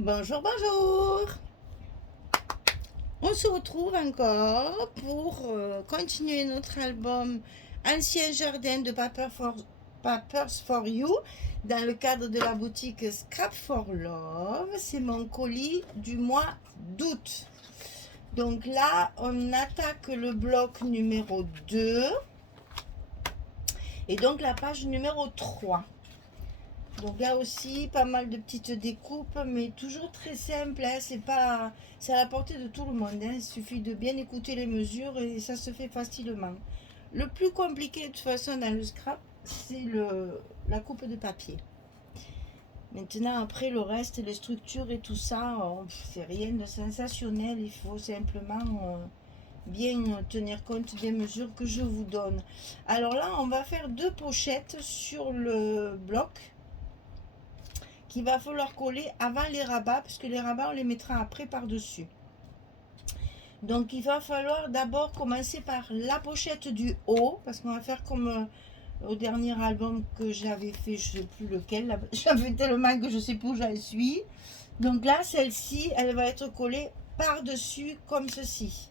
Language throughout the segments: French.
Bonjour, bonjour. On se retrouve encore pour continuer notre album Ancien jardin de Papers for You dans le cadre de la boutique Scrap for Love. C'est mon colis du mois d'août. Donc là, on attaque le bloc numéro 2 et donc la page numéro 3. Donc là aussi, pas mal de petites découpes, mais toujours très simple. Hein, c'est à la portée de tout le monde. Hein, il suffit de bien écouter les mesures et ça se fait facilement. Le plus compliqué de toute façon dans le scrap, c'est la coupe de papier. Maintenant, après le reste, les structures et tout ça, c'est rien de sensationnel. Il faut simplement bien tenir compte des mesures que je vous donne. Alors là, on va faire deux pochettes sur le bloc qu'il va falloir coller avant les rabats, parce que les rabats, on les mettra après par-dessus. Donc, il va falloir d'abord commencer par la pochette du haut, parce qu'on va faire comme au dernier album que j'avais fait, je ne sais plus lequel, j'avais tellement que je ne sais plus où j'en suis. Donc là, celle-ci, elle va être collée par-dessus comme ceci.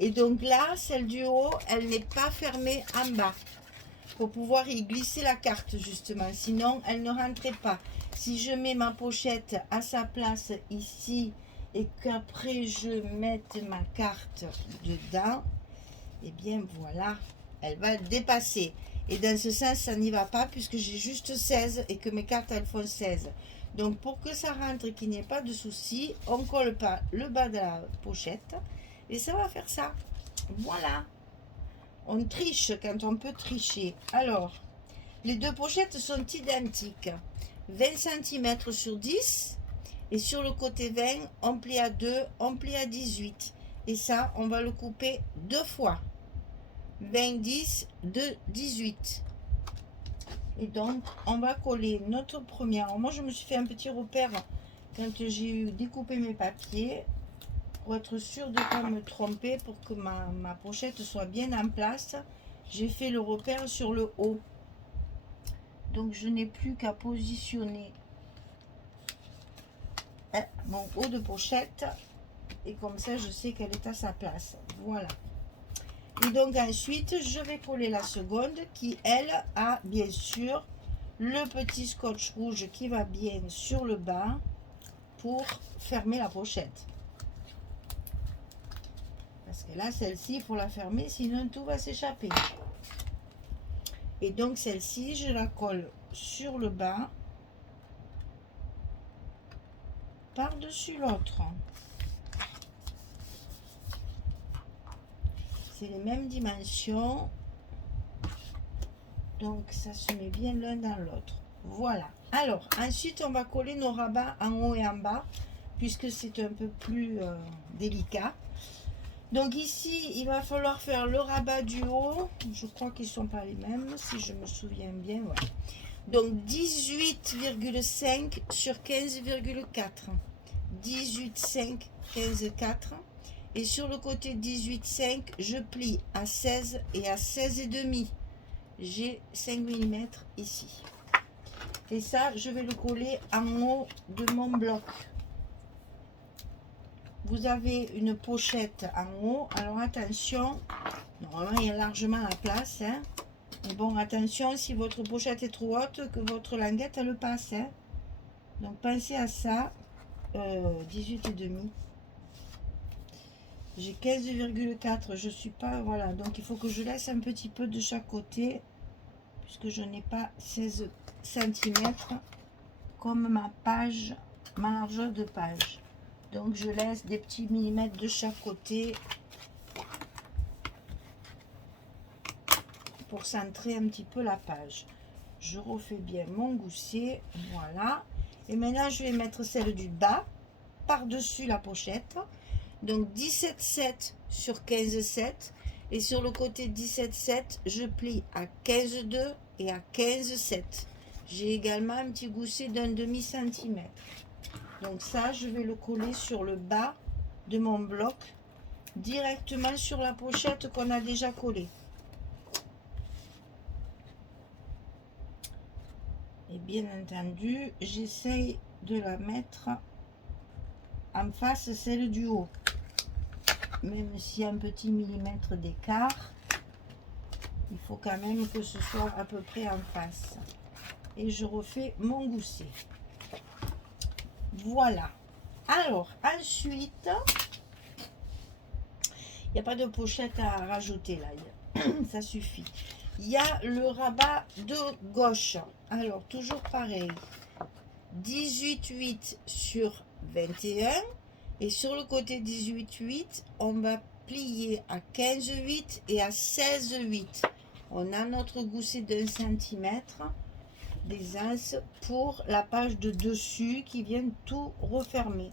Et donc là, celle du haut, elle n'est pas fermée en bas pour pouvoir y glisser la carte justement, sinon elle ne rentrait pas. Si je mets ma pochette à sa place ici et qu'après je mette ma carte dedans, et bien voilà, elle va dépasser. Et dans ce sens, ça n'y va pas puisque j'ai juste 16 et que mes cartes elles font 16. Donc pour que ça rentre et qu'il n'y ait pas de souci, on colle pas le bas de la pochette et ça va faire ça. Voilà. On triche quand on peut tricher. Alors, les deux pochettes sont identiques. 20 cm sur 10. Et sur le côté 20, on plie à 2, on plie à 18. Et ça, on va le couper deux fois. 20, 10, 2, 18. Et donc, on va coller notre première. Alors moi, je me suis fait un petit repère quand j'ai découpé mes papiers pour être sûr de ne pas me tromper, pour que ma pochette soit bien en place. J'ai fait le repère sur le haut. Donc je n'ai plus qu'à positionner mon haut de pochette. Et comme ça, je sais qu'elle est à sa place. Voilà. Et donc ensuite, je vais coller la seconde qui, elle, a bien sûr le petit scotch rouge qui va bien sur le bas pour fermer la pochette. Parce que là, celle-ci, il faut la fermer, sinon tout va s'échapper. Et donc celle-ci, je la colle sur le bas, par-dessus l'autre. C'est les mêmes dimensions. Donc ça se met bien l'un dans l'autre. Voilà. Alors, ensuite, on va coller nos rabats en haut et en bas, puisque c'est un peu plus délicat. Donc ici, il va falloir faire le rabat du haut. Je crois qu'ils ne sont pas les mêmes, si je me souviens bien. Ouais. Donc 18,5 sur 15,4. 18,5, 15,4. Et sur le côté 18,5, je plie à 16 et à 16,5. J'ai 5 mm ici. Et ça, je vais le coller en haut de mon bloc. Vous avez une pochette en haut. Alors attention, normalement il y a largement la place. Hein. Mais bon, attention, si votre pochette est trop haute, que votre languette elle passe. Hein. Donc pensez à ça. 18,5. J'ai 15,4. Je suis pas. Voilà. Donc il faut que je laisse un petit peu de chaque côté. Puisque je n'ai pas 16 cm comme ma largeur de page. Donc je laisse des petits millimètres de chaque côté pour centrer un petit peu la page. Je refais bien mon gousset, voilà. Et maintenant je vais mettre celle du bas par-dessus la pochette. Donc 17,7 sur 15,7. Et sur le côté 17,7, je plie à 15,2 et à 15,7. J'ai également un petit gousset d'un demi-centimètre. Donc ça, je vais le coller sur le bas de mon bloc, directement sur la pochette qu'on a déjà collée. Et bien entendu, j'essaye de la mettre en face celle du haut. Même s'il y a un petit millimètre d'écart, il faut quand même que ce soit à peu près en face. Et je refais mon gousset. Voilà. Alors, ensuite, il n'y a pas de pochette à rajouter là. Ça suffit. Il y a le rabat de gauche. Alors, toujours pareil. 18,8 sur 21. Et sur le côté 18,8, on va plier à 15,8 et à 16,8. On a notre gousset d'1 cm d'aisance pour la page de dessus qui vient tout refermer.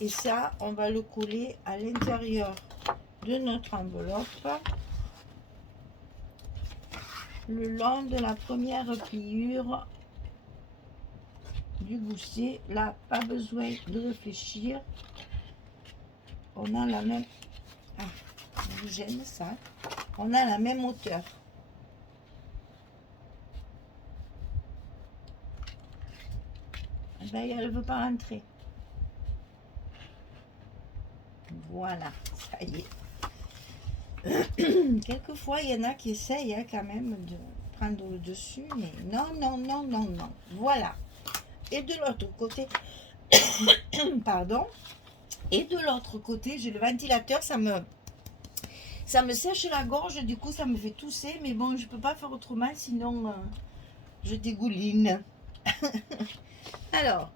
Et ça, on va le coller à l'intérieur de notre enveloppe le long de la première pliure du gousset. Là, pas besoin de réfléchir. On a la même... Ah, ça vous gêne ça. On a la même hauteur. Ben, elle ne veut pas rentrer. Voilà, ça y est. Quelquefois, il y en a qui essayent quand même de prendre le dessus, mais non, non, non, non, non. Voilà. Et de l'autre côté, pardon, et de l'autre côté, j'ai le ventilateur, ça me sèche la gorge, du coup, ça me fait tousser, mais bon, je peux pas faire autrement, sinon, je dégouline. Alors,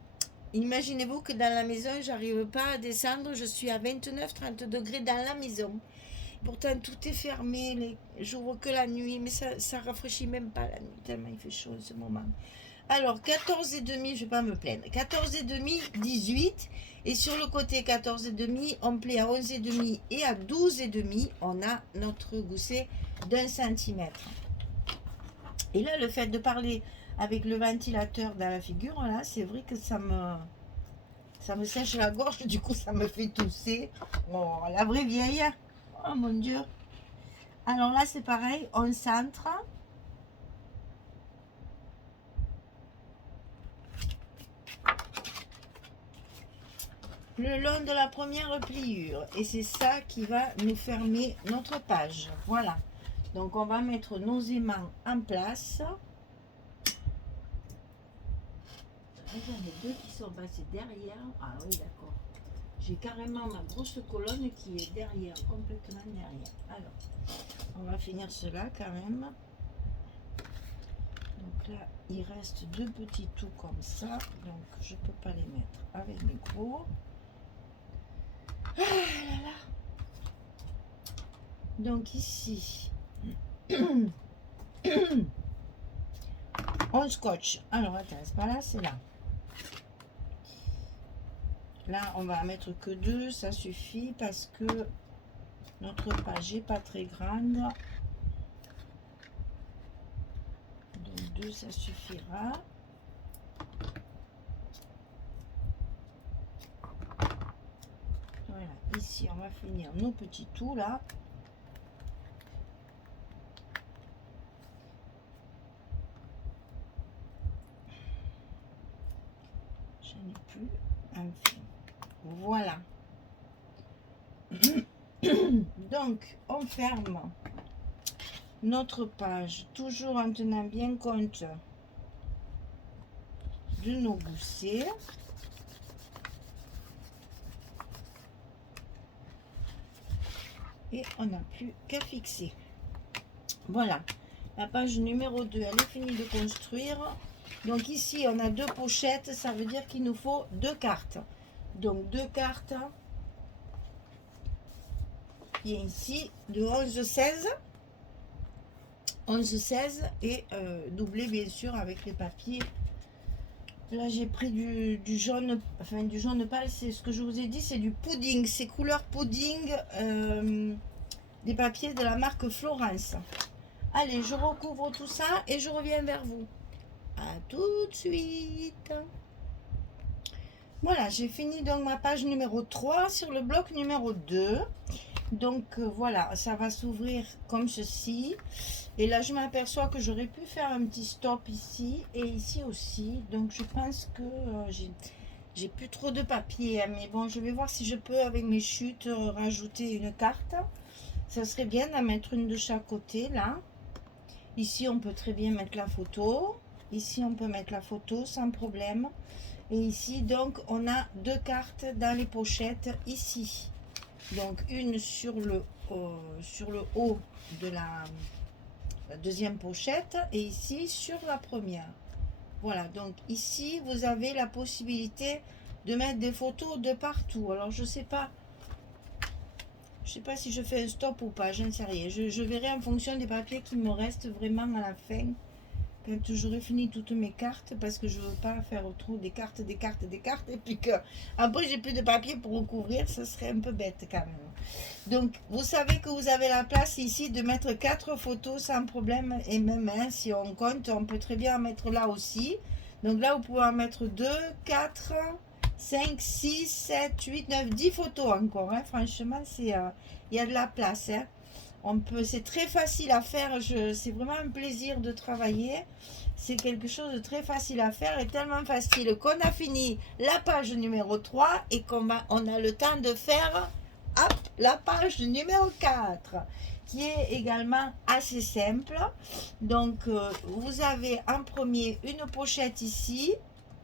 imaginez-vous que dans la maison, j'arrive pas à descendre, je suis à 29-30 degrés dans la maison. Pourtant, tout est fermé, j'ouvre que la nuit, mais ça rafraîchit même pas la nuit, tellement il fait chaud en ce moment. Alors, 14,5, je vais pas me plaindre. 14,5, 18. Et sur le côté 14,5, on plie à 11,5 et à 12,5, on a notre gousset d'1 cm. Et là, le fait de parler avec le ventilateur dans la figure, là, c'est vrai que ça me sèche la gorge, du coup, ça me fait tousser. Oh, la vraie vieille. Oh mon Dieu. Alors là, c'est pareil, on centre. Le long de la première pliure. Et c'est ça qui va nous fermer notre page. Voilà. Donc, on va mettre nos aimants en place. Il y en a deux qui sont passés derrière. Ah oui, d'accord. J'ai carrément ma grosse colonne qui est derrière, complètement derrière. Alors, on va finir cela quand même. Donc là, il reste deux petits tout comme ça. Donc, je ne peux pas les mettre avec mes gros. Ah là là. Donc ici, on scotch. Alors, attends, c'est pas là, c'est là. Là, on va en mettre que deux, ça suffit parce que notre page n'est pas très grande. Donc, deux, ça suffira. Voilà, ici, on va finir nos petits tout là. Je n'ai plus un fil. Voilà. Donc, on ferme notre page, toujours en tenant bien compte de nos goussets. Et on n'a plus qu'à fixer. Voilà. La page numéro 2, elle est finie de construire. Donc ici, on a deux pochettes. Ça veut dire qu'il nous faut deux cartes. Donc, deux cartes. Bien ici, de 11-16. 11-16 et doublé bien sûr avec les papiers. Là j'ai pris du jaune, enfin du jaune pâle, c'est ce que je vous ai dit, c'est du pudding, c'est couleur pudding, des papiers de la marque Florence. Allez, je recouvre tout ça et je reviens vers vous. À tout de suite. Voilà, j'ai fini donc ma page numéro 3 sur le bloc numéro 2. Donc voilà, ça va s'ouvrir comme ceci. Et là, je m'aperçois que j'aurais pu faire un petit stop ici et ici aussi. Donc je pense que J'ai plus trop de papier, hein, mais bon, je vais voir si je peux, avec mes chutes, rajouter une carte. Ça serait bien d'en mettre une de chaque côté, là. Ici, on peut très bien mettre la photo. Ici, on peut mettre la photo sans problème. Et ici, donc, on a deux cartes dans les pochettes ici. Donc, une sur le haut de la deuxième pochette et ici sur la première. Voilà, donc ici, vous avez la possibilité de mettre des photos de partout. Alors, je sais pas si je fais un stop ou pas, je ne sais rien. Je verrai en fonction des papiers qui me restent vraiment à la fin. Quand j'aurai fini toutes mes cartes, parce que je ne veux pas faire trop des cartes, et puis que après j'ai plus de papier pour recouvrir, ce serait un peu bête quand même. Donc vous savez que vous avez la place ici de mettre 4 photos sans problème, et même si on compte, on peut très bien en mettre là aussi. Donc là vous pouvez en mettre 2, 4, 5, 6, 7, 8, 9, 10 photos encore, hein. Franchement, il y a de la place, hein. C'est très facile à faire, c'est vraiment un plaisir de travailler. C'est quelque chose de très facile à faire et tellement facile qu'on a fini la page numéro 3 et on a le temps de faire hop, la page numéro 4 qui est également assez simple. Donc vous avez en premier une pochette ici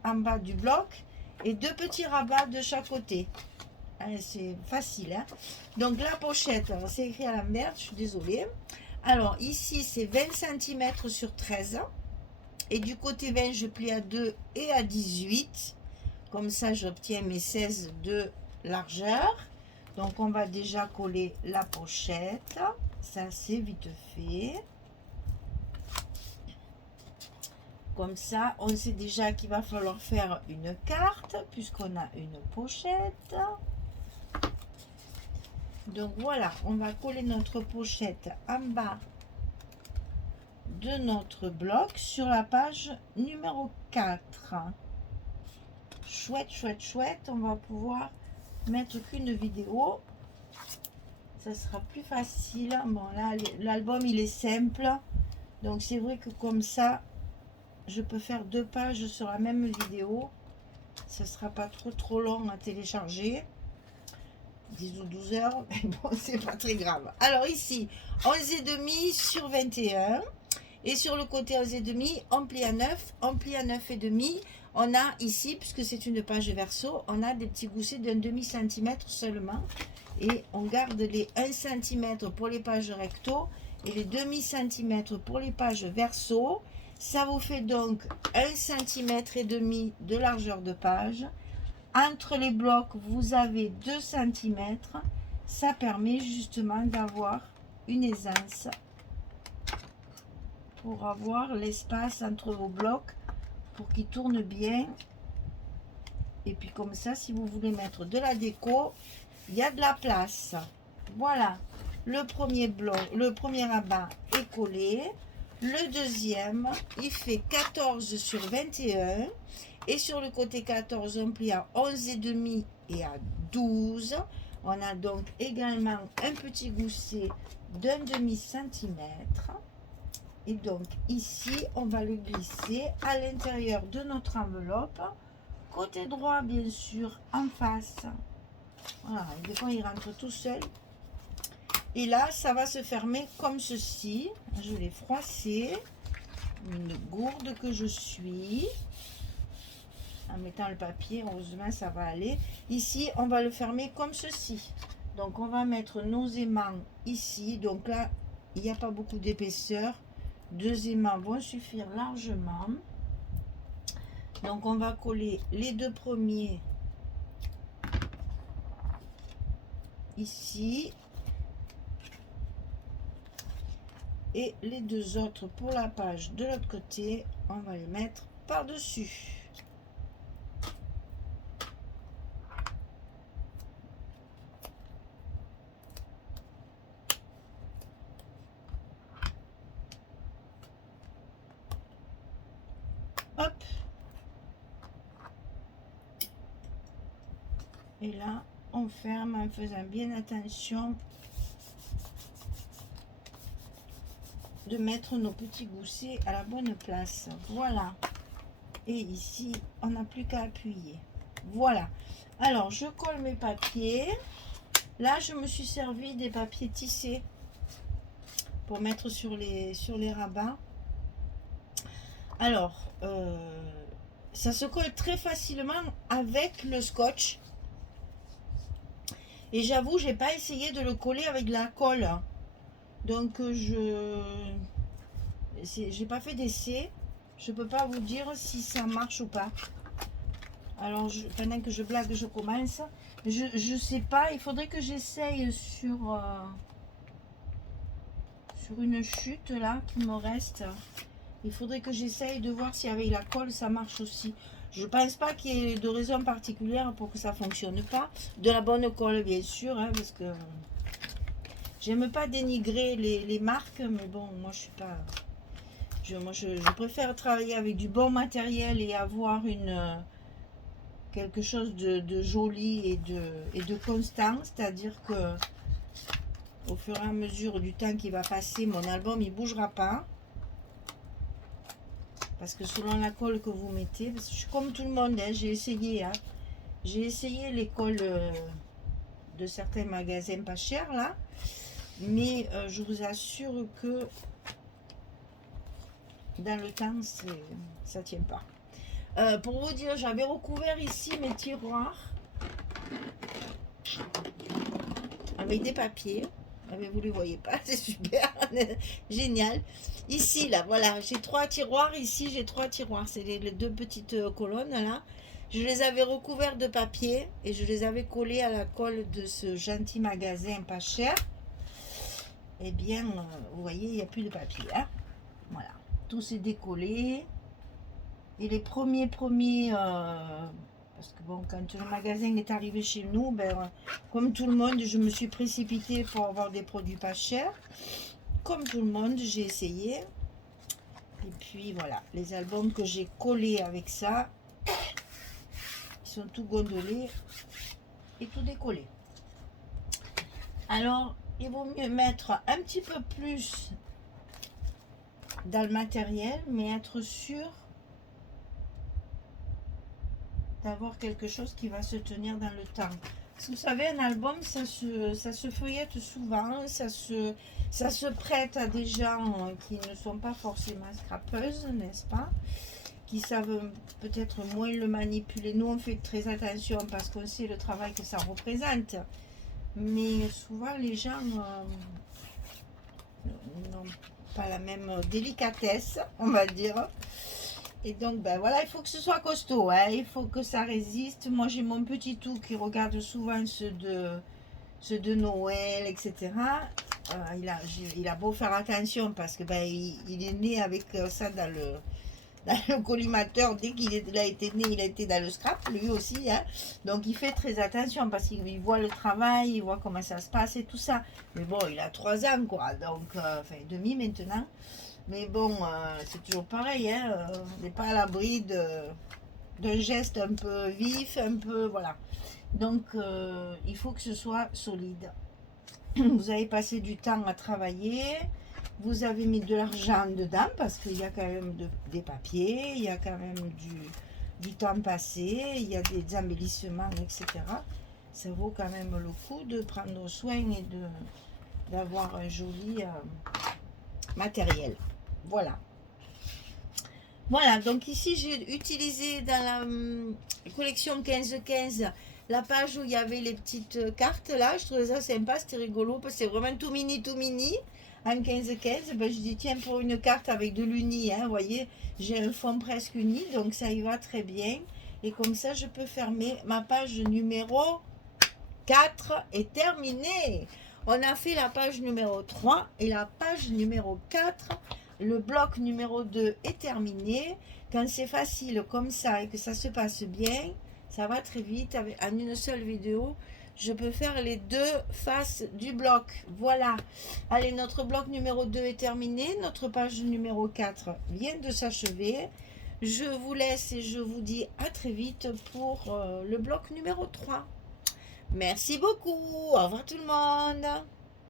en bas du bloc et deux petits rabats de chaque côté. C'est facile, hein. Donc la pochette, c'est écrit à l'envers, je suis désolée. Alors ici c'est 20 cm sur 13 et du côté 20 je plie à 2 et à 18, comme ça j'obtiens mes 16 de largeur. Donc on va déjà coller la pochette, ça c'est vite fait. Comme ça on sait déjà qu'il va falloir faire une carte puisqu'on a une pochette. Donc voilà, on va coller notre pochette en bas de notre bloc sur la page numéro 4. Chouette, chouette, chouette. On va pouvoir mettre qu'une vidéo. Ça sera plus facile. Bon là, l'album il est simple. Donc c'est vrai que comme ça, je peux faire 2 pages sur la même vidéo. Ça sera pas trop long à télécharger. 10 ou 12 heures, mais bon, c'est pas très grave. Alors ici, 11,5 sur 21. Et sur le côté 11,5, on plie à 9, on plie à 9,5. On a ici, puisque c'est une page verso, on a des petits goussets d'un demi-centimètre seulement. Et on garde les 1 cm pour les pages recto et les demi-centimètres pour les pages verso. Ça vous fait donc 1,5 cm de largeur de page. Entre les blocs, vous avez 2 cm. Ça permet justement d'avoir une aisance pour avoir l'espace entre vos blocs pour qu'ils tournent bien. Et puis comme ça, si vous voulez mettre de la déco, il y a de la place. Voilà, le premier bloc, le premier rabat est collé. Le deuxième, il fait 14 sur 21. Et sur le côté 14, on plie à 11,5 et à 12. On a donc également un petit gousset d'un demi-centimètre. Et donc ici, on va le glisser à l'intérieur de notre enveloppe. Côté droit, bien sûr, en face. Voilà, et des fois, il rentre tout seul. Et là, ça va se fermer comme ceci. Je l'ai froissé. Une gourde que je suis. En mettant le papier, heureusement ça va aller. Ici on va le fermer comme ceci. Donc on va mettre nos aimants ici. Donc là il n'y a pas beaucoup d'épaisseur, 2 aimants vont suffire largement. Donc on va coller les 2 premiers ici et les 2 autres pour la page de l'autre côté, on va les mettre par dessus. Hop. Et là, on ferme en faisant bien attention de mettre nos petits goussets à la bonne place. Voilà. Et ici, on n'a plus qu'à appuyer. Voilà. Alors, je colle mes papiers. Là, je me suis servi des papiers tissés pour mettre sur les rabats. Alors, ça se colle très facilement avec le scotch. Et j'avoue, j'ai pas essayé de le coller avec de la colle. Donc, j'ai pas fait d'essai. Je peux pas vous dire si ça marche ou pas. Alors, pendant que je blague, je commence. Je sais pas, il faudrait que j'essaye sur une chute là qui me reste. Il faudrait que j'essaye de voir si avec la colle ça marche aussi. Je pense pas qu'il y ait de raison particulière pour que ça fonctionne pas. De la bonne colle bien sûr, hein, parce que j'aime pas dénigrer les marques, mais bon, moi je suis pas. Je préfère travailler avec du bon matériel et avoir quelque chose de joli et de constant, c'est-à-dire que au fur et à mesure du temps qui va passer, mon album il bougera pas. Parce que selon la colle que vous mettez, parce que je suis comme tout le monde, hein, j'ai essayé. Hein, j'ai essayé les colles de certains magasins pas chers là. Mais je vous assure que dans le temps, ça tient pas. Pour vous dire, j'avais recouvert ici mes tiroirs avec des papiers. Mais vous ne les voyez pas, c'est super, génial. Ici, là, voilà, j'ai 3 tiroirs. Ici, j'ai 3 tiroirs. C'est les 2 petites colonnes, là. Je les avais recouverts de papier et je les avais collés à la colle de ce gentil magasin pas cher. Eh bien, vous voyez, il n'y a plus de papier. Hein, voilà, tout s'est décollé. Et les premiers, parce que bon, quand le magasin est arrivé chez nous, ben, comme tout le monde, je me suis précipitée pour avoir des produits pas chers. Comme tout le monde, j'ai essayé. Et puis voilà, les albums que j'ai collés avec ça, ils sont tout gondolés et tout décollés. Alors, il vaut mieux mettre un petit peu plus dans le matériel, mais être sûr d'avoir quelque chose qui va se tenir dans le temps. Parce que vous savez, un album, ça se feuillette souvent, ça se prête à des gens qui ne sont pas forcément scrapeuses, n'est-ce pas? Qui savent peut-être moins le manipuler. Nous, on fait très attention parce qu'on sait le travail que ça représente. Mais souvent, les gens n'ont pas la même délicatesse, on va dire. Et donc, ben voilà, il faut que ce soit costaud, hein, il faut que ça résiste. Moi, j'ai mon petit tout qui regarde souvent ceux de Noël, etc. Il a beau faire attention parce que ben, il est né avec ça dans le collimateur. Dès qu'il a été né, il a été dans le scrap, lui aussi. Hein. Donc, il fait très attention parce qu'il voit le travail, il voit comment ça se passe et tout ça. Mais bon, il a 3 ans, quoi. Donc, enfin, demi maintenant. Mais bon, c'est toujours pareil, hein, on n'est pas à l'abri d'un geste un peu vif, un peu, voilà. Donc, il faut que ce soit solide. Vous avez passé du temps à travailler, vous avez mis de l'argent dedans, parce qu'il y a quand même des papiers, il y a quand même du temps passé, il y a des embellissements, etc. Ça vaut quand même le coup de prendre soin et d'avoir un joli matériel. Voilà. Voilà, donc ici j'ai utilisé dans la collection 15-15 la page où il y avait les petites cartes là. Je trouvais ça sympa, c'était rigolo parce que c'est vraiment tout mini, en 15-15. Ben, je dis tiens, pour une carte avec de l'uni, hein, vous voyez, j'ai un fond presque uni, donc ça y va très bien. Et comme ça, je peux fermer ma page numéro 4 est terminée. On a fait la page numéro 3 et la page numéro 4. Le bloc numéro 2 est terminé. Quand c'est facile comme ça et que ça se passe bien, ça va très vite. En une seule vidéo, je peux faire les 2 faces du bloc. Voilà. Allez, notre bloc numéro 2 est terminé. Notre page numéro 4 vient de s'achever. Je vous laisse et je vous dis à très vite pour le bloc numéro 3. Merci beaucoup. Au revoir tout le monde.